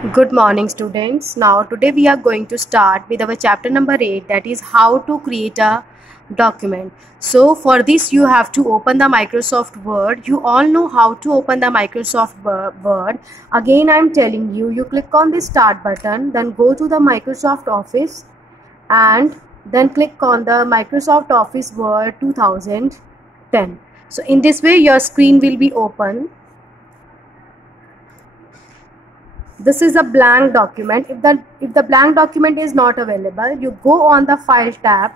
Good morning, students. Now today we are going to start with our chapter number 8, that is how to create a document. So for this you have to open the Microsoft Word. You all know how to open the Microsoft Word. Again I am telling you, you click on the start button, then go to the Microsoft Office and then click on the Microsoft Office Word 2010. So in this way your screen will be open. This is a blank document. If the blank document is not available, you go on the file tab,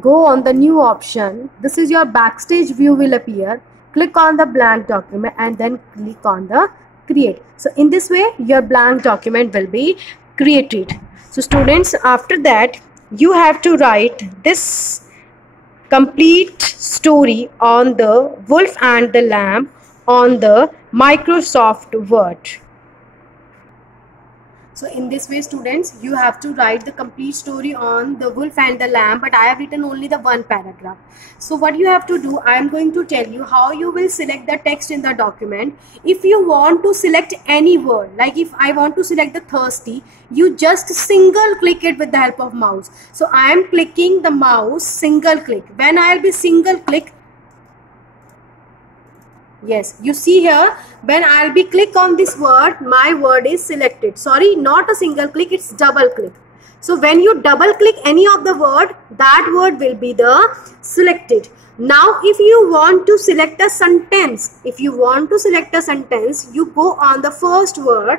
go on the new option. This is your backstage view will appear. Click on the blank document and then click on the create. So in this way your blank document will be created. So students, after that you have to write this complete story on the wolf and the lamb on the Microsoft Word. So in this way students, you have to write the complete story on the wolf and the lamb, but I have written only the one paragraph. So what you have to do, I am going to tell you how you will select the text in the document. If you want to select any word, like if I want to select the thirsty, you just single click it with the help of mouse. So I am clicking the mouse, single click. When I will be single click, yes, you see here, when I'll be click on this word, my word is selected. Sorry, not a single click, it's double click. So when you double click any of the word, that word will be the selected. Now if you want to select a sentence, you go on the first word,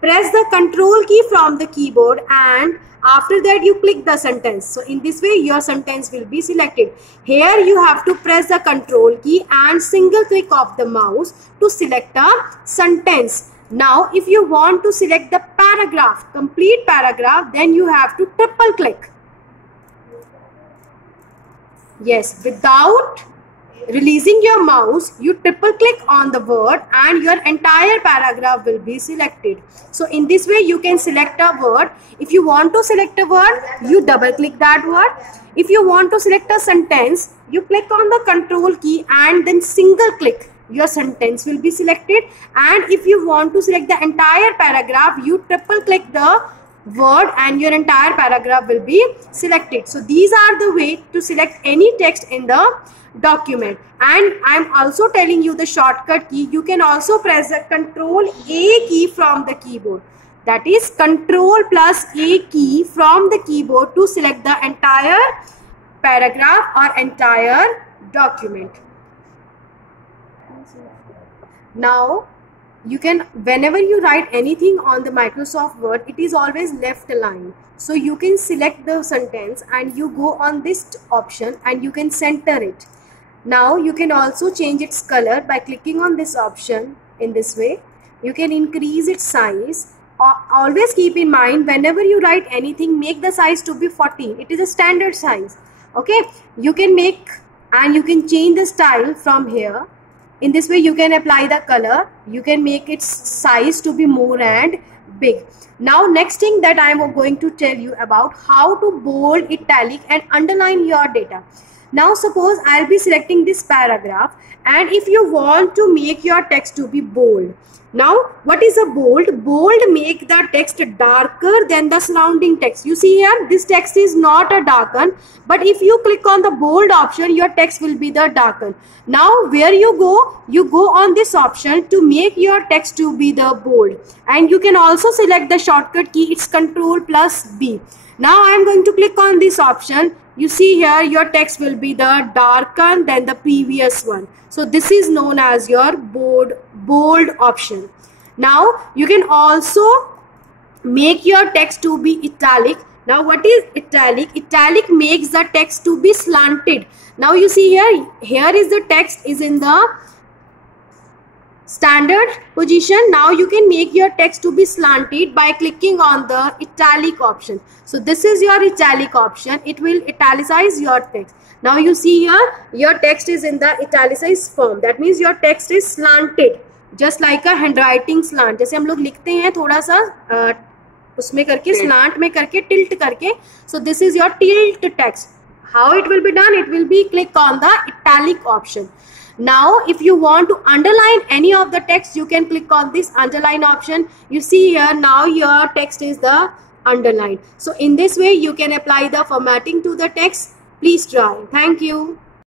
press the control key from the keyboard, and after that you click the sentence. So in this way your sentence will be selected. Here you have to press the control key and single click of the mouse to select a sentence. Now if you want to select the paragraph, complete paragraph, then you have to triple click. Yes, without releasing your mouse, you triple click on the word and your entire paragraph will be selected. So in this way you can select a word. If you want to select a word, you double click that word. If you want to select a sentence, you click on the control key and then single click. Your sentence will be selected. And if you want to select the entire paragraph, you triple click the word and your entire paragraph will be selected. So these are the way to select any text in the document. And I'm also telling you the shortcut key. You can also press the Control A key from the keyboard. That is Control plus A key from the keyboard to select the entire paragraph or entire document. Now you can, whenever you write anything on the Microsoft Word, it is always left aligned. So you can select the sentence and you go on this option and you can center it. Now you can also change its color by clicking on this option. In this way you can increase its size. Always keep in mind, whenever you write anything, make the size to be 14. It is a standard size. Okay, you can make and you can change the style from here. In this way you can apply the color, you can make its size to be more and big. Now next thing that I am going to tell you about how to bold, italic and underline your data. Now suppose I'll be selecting this paragraph, and if you want to make your text to be bold. Now what is a bold? Bold make the text darker than the surrounding text. You see here, this text is not a darken, but if you click on the bold option, your text will be the darken. Now where you go on this option to make your text to be the bold, and you can also select the shortcut key, it's Control plus B. Now I am going to click on this option. You see here your text will be the darken than the previous one. So this is known as your bold option. Now you can also make your text to be italic. Now what is italic? Italic makes the text to be slanted. Now you see here is the text is in the standard position. Now you can make your text to be slanted by clicking on the italic option. So this is your italic option. It will italicize your text. Now you see here your text is in the italicized form. That means your text is slanted, just like a handwriting slant. जैसे हम लोग लिखते हैं थोड़ा सा उसमें करके slant में करके tilt करके. So this is your tilt text. How it will be done? It will be click on the italic option. Now if you want to underline any of the text, you can click on this underline option. You see here, now your text is the underlined. So in this way you can apply the formatting to the text. Please try. Thank you.